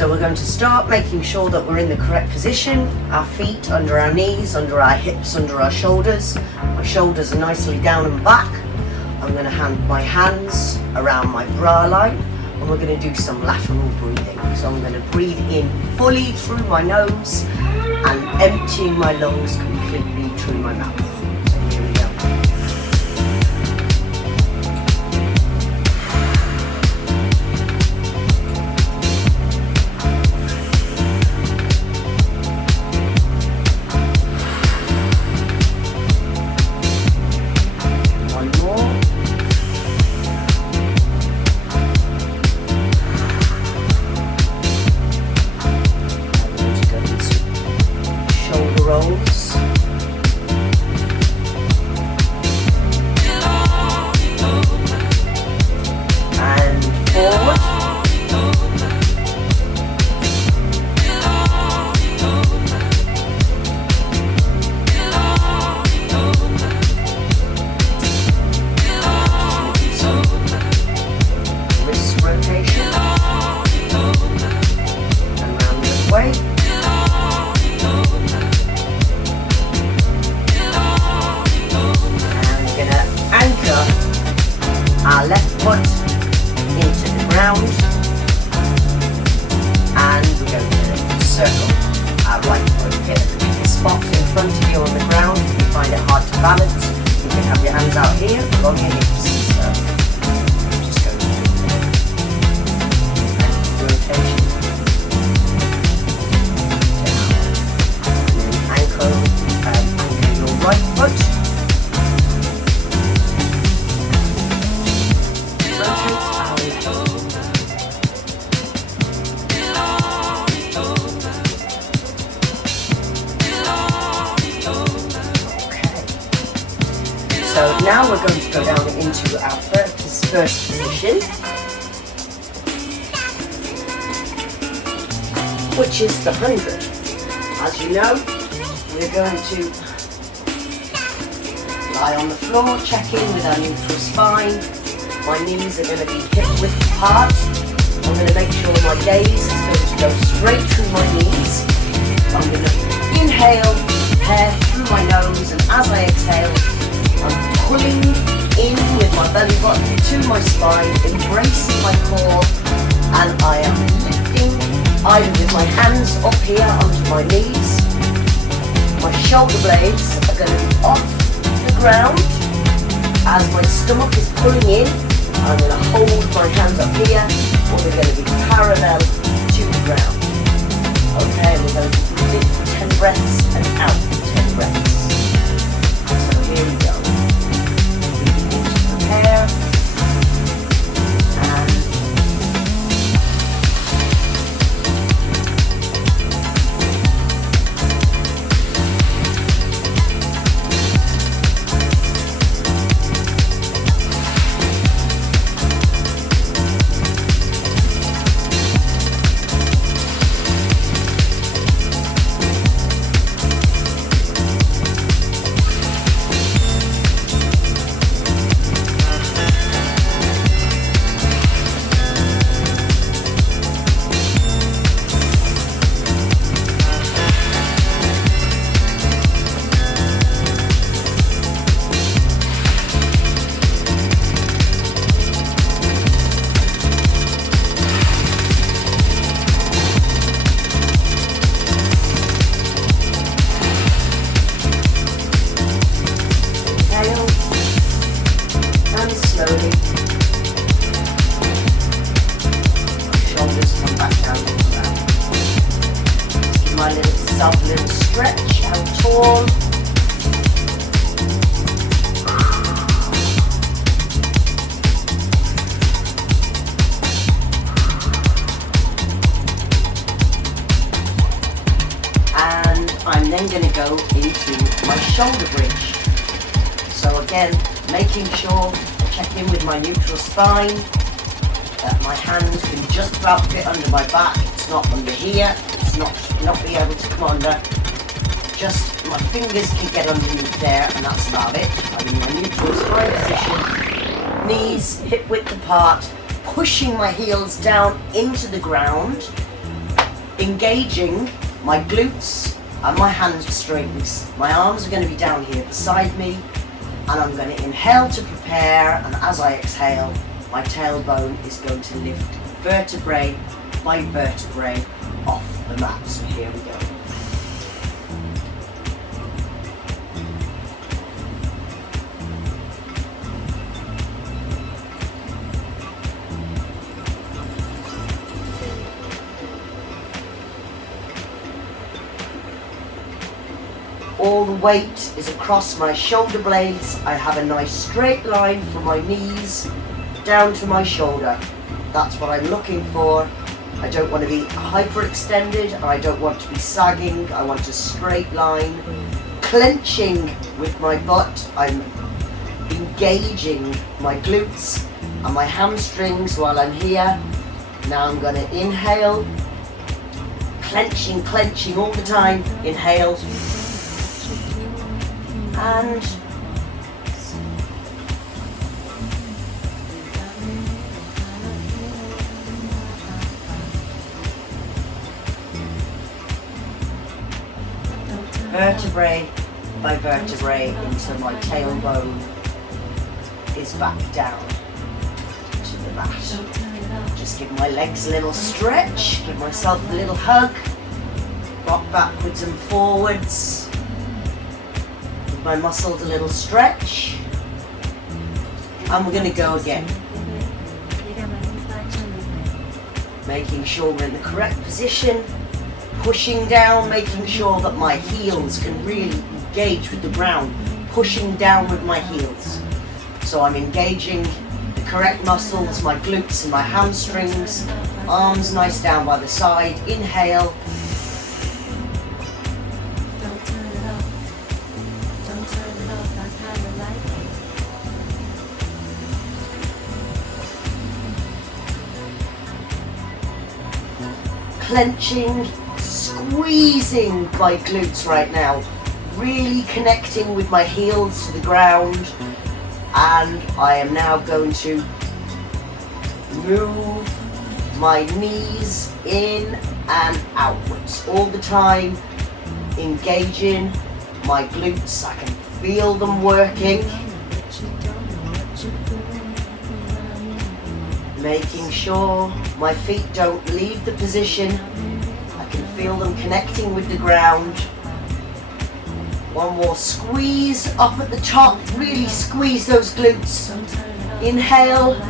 So we're going to start making sure that we're in the correct position, our feet under our knees, under our hips, under our shoulders. My shoulders are nicely down and back. I'm going to hand my hands around my bra line, and we're going to do some lateral breathing. So I'm going to breathe in fully through my nose and emptying my lungs completely through my mouth. So here we go. Our left foot into the ground, and we're going to circle our right foot. Get a spot in front of you on the ground. If you find it hard to balance, you can have your hands out here along your hips. So just go through there. And rotation down. And anchor your right foot. So now we're going to go down into our first position, which is the 100. As you know, we're going to lie on the floor, check in with our neutral spine. My knees are going to be hip width apart. I'm going to make sure my gaze is going to go straight through my knees. I'm going to inhale air through my nose, and as I exhale, I'm pulling in with my belly button to my spine, embracing my core, and I am lifting either with my hands up here onto my knees. My shoulder blades are going to be off the ground as my stomach is pulling in. I'm going to hold my hands up here, or they're going to be parallel to the ground. Okay, and we're going to breathe in for 10 breaths and out for 10 breaths. So here we go. Breathing in to prepare. Slowly. Shoulders come back down to the ground. Give myself a little stretch, out tall. And I'm then going to go into my shoulder bridge. So again, making sure check in with my neutral spine, that my hands can just about fit under my back. It's not under here, it's not be able to come under. Just my fingers can get underneath there, and that's about it. I'm in my neutral spine position, knees hip width apart, pushing my heels down into the ground, engaging my glutes and my hamstrings. My arms are going to be down here beside me, and I'm going to inhale to prepare, and as I exhale, my tailbone is going to lift vertebrae by vertebrae off the mat. So here we go. All the weight is across my shoulder blades. I have a nice straight line from my knees down to my shoulder. That's what I'm looking for. I don't want to be hyperextended. I don't want to be sagging. I want a straight line. Clenching with my butt. I'm engaging my glutes and my hamstrings while I'm here. Now I'm going to inhale. Clenching all the time. Inhale. And vertebrae by vertebrae until my tailbone is back down to the mat. Just give my legs a little stretch, give myself a little hug, rock backwards and forwards. My muscles a little stretch, and we're going to go again, making sure we're in the correct position, pushing down, making sure that my heels can really engage with the ground, pushing down with my heels. So I'm engaging the correct muscles, my glutes and my hamstrings, arms nice down by the side. Inhale. Clenching, squeezing my glutes right now, really connecting with my heels to the ground, and I am now going to move my knees in and outwards all the time, engaging my glutes. I can feel them working, making sure my feet don't leave the position. I can feel them connecting with the ground. One more squeeze up at the top, really squeeze those glutes. Inhale.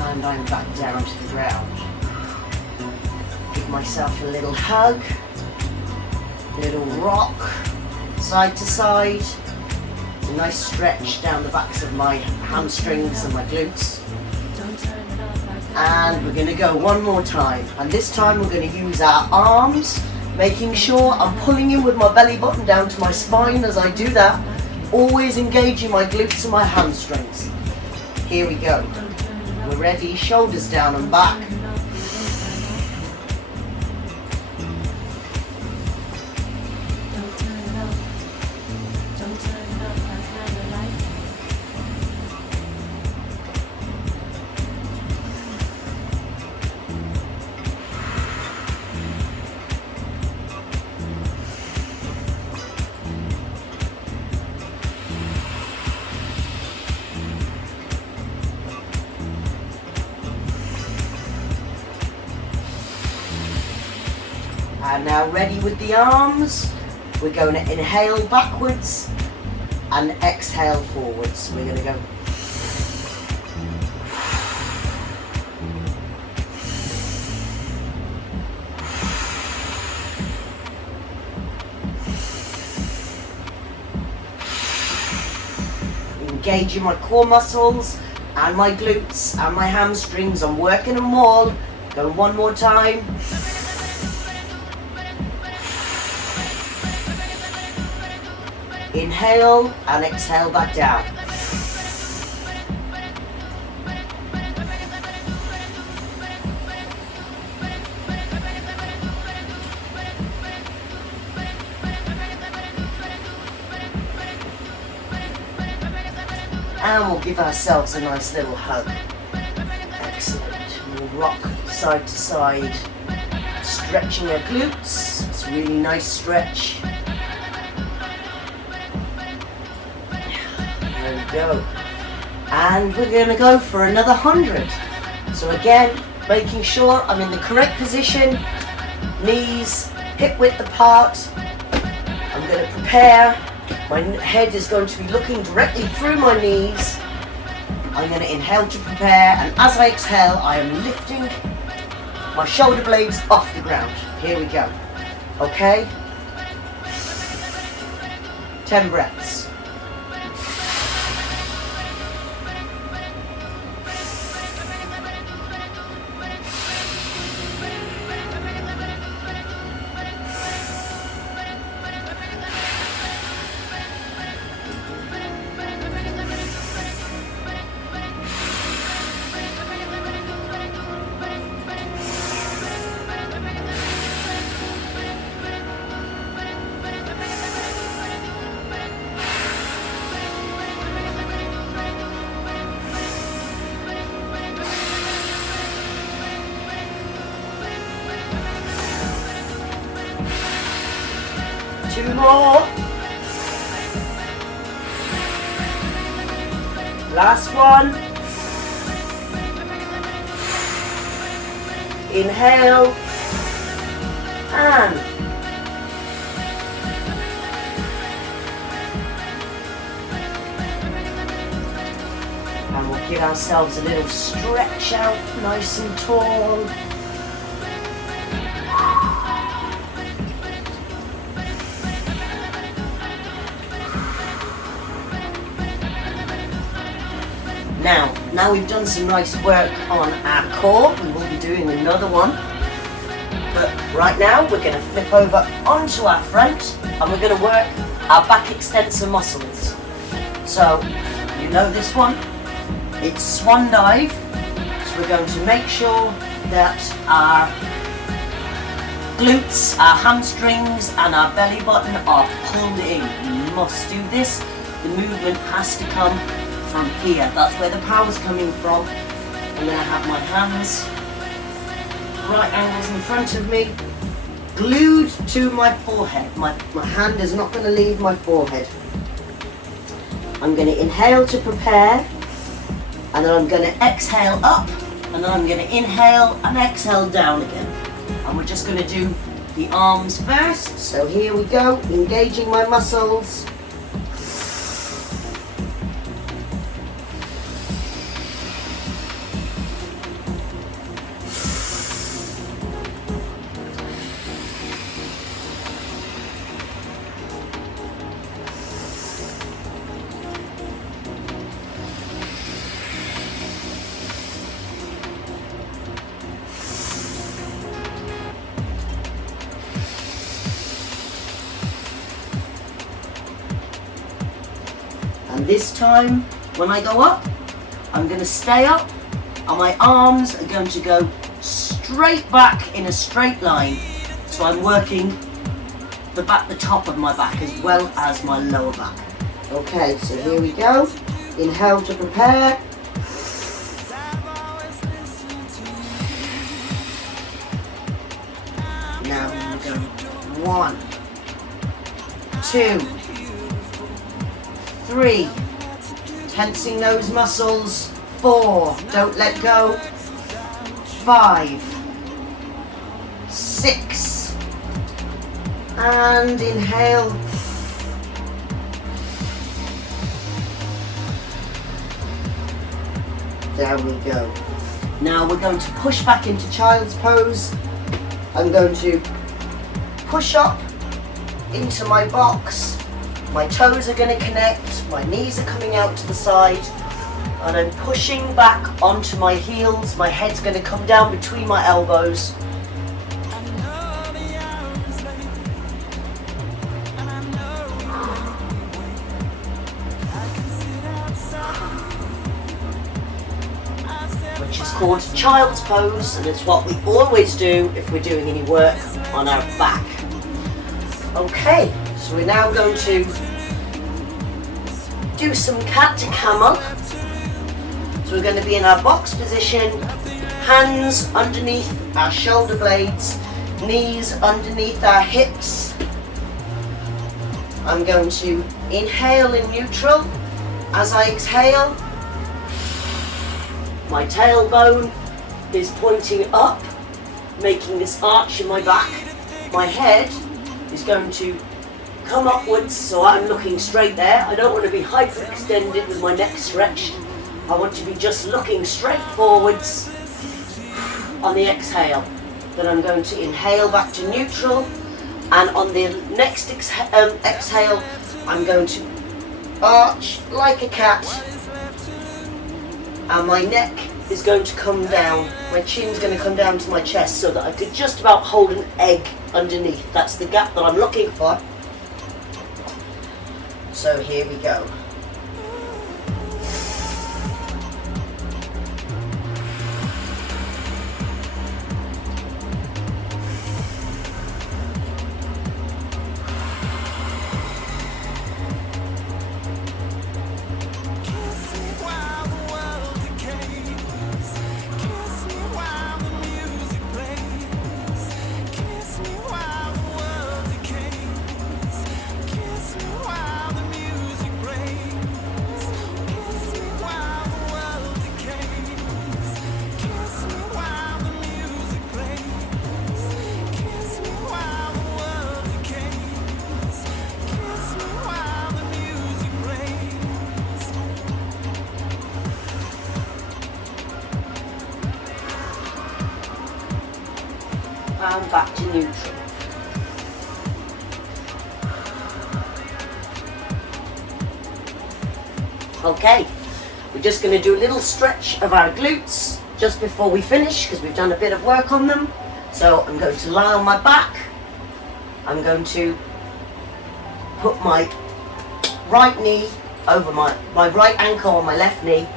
And I'm back down to the ground. Give myself a little hug, little rock, side to side. A nice stretch down the backs of my hamstrings and my glutes. And we're going to go one more time. And this time we're going to use our arms, making sure I'm pulling in with my belly button down to my spine as I do that. Always engaging my glutes and my hamstrings. Here we go. We're ready, shoulders down and back. And now ready with the arms, we're going to inhale backwards and exhale forwards. We're going to go. Engaging my core muscles and my glutes and my hamstrings. I'm working them all. Going one more time. Inhale and exhale back down. And we'll give ourselves a nice little hug. Excellent. We'll rock side to side, stretching our glutes. It's a really nice stretch. There we go. And we're going to go for another 100. So again, making sure I'm in the correct position, knees hip width apart. I'm going to prepare. My head is going to be looking directly through my knees. I'm going to inhale to prepare, and as I exhale, I am lifting my shoulder blades off the ground. Here we go. Okay? 10 breaths. Two more. Last one. Inhale. And we'll give ourselves a little stretch out, nice and tall. Now we've done some nice work on our core, we will be doing another one. But right now we're going to flip over onto our front and we're going to work our back extensor muscles. So, you know this one, it's swan dive. So we're going to make sure that our glutes, our hamstrings and our belly button are pulled in. You must do this. The movement has to come from here. That's where the power's coming from. I'm going to have my hands right angles in front of me, glued to my forehead. My hand is not going to leave my forehead. I'm going to inhale to prepare, and then I'm going to exhale up, and then I'm going to inhale and exhale down again. And we're just going to do the arms first. So here we go, engaging my muscles. And this time, when I go up, I'm going to stay up, and my arms are going to go straight back in a straight line. So I'm working the top of my back as well as my lower back. Okay, so here we go. Inhale to prepare. Now we go 1, 2, 3, tensing those muscles. 4, don't let go. 5, 6, and inhale. There we go. Now we're going to push back into child's pose. I'm going to push up into my box. My toes are going to connect, my knees are coming out to the side, and I'm pushing back onto my heels. My head's going to come down between my elbows. Which is called child's pose, and it's what we always do if we're doing any work on our back. Okay. So we're now going to do some cat to camel. So we're going to be in our box position, hands underneath our shoulder blades, knees underneath our hips. I'm going to inhale in neutral. As I exhale, my tailbone is pointing up, making this arch in my back. My head is going to come upwards, so I'm looking straight there. I don't want to be hyperextended with my neck stretched. I want to be just looking straight forwards on the exhale. Then I'm going to inhale back to neutral, and on the next exhale, I'm going to arch like a cat, and my neck is going to come down. My chin's going to come down to my chest so that I could just about hold an egg underneath. That's the gap that I'm looking for. So here we go. And back to neutral. Okay, we're just going to do a little stretch of our glutes just before we finish, because we've done a bit of work on them. So I'm going to lie on my back. I'm going to put my right knee over my right ankle on my left knee.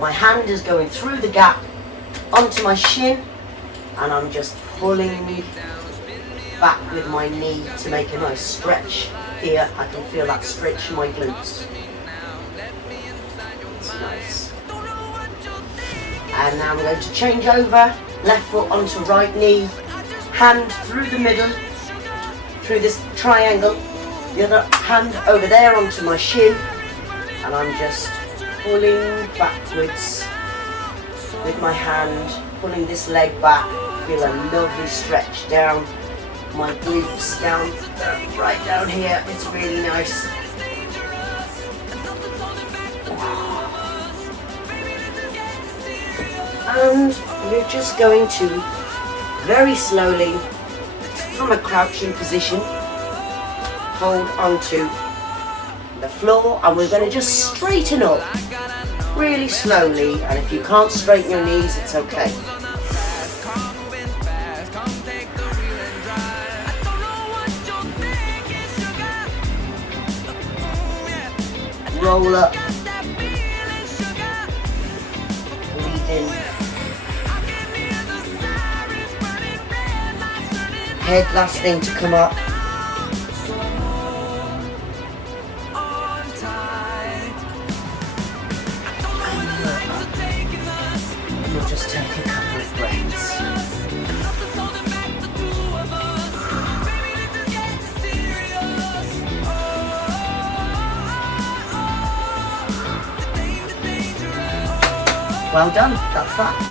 My hand is going through the gap onto my shin, and I'm just pulling back with my knee to make a nice stretch here. I can feel that stretch in my glutes. It's nice. And now I'm going to change over, left foot onto right knee, hand through the middle, through this triangle, the other hand over there onto my shin, and I'm just pulling backwards with my hand, pulling this leg back. Feel a lovely stretch down my glutes, down right down here. It's really nice. And we're just going to very slowly, from a crouching position, hold onto the floor, and we're going to just straighten up really slowly. And if you can't straighten your knees, it's okay. Roll up, breathe in, head last thing to come up, and we'll just take a couple of breaths. Well done, that's that.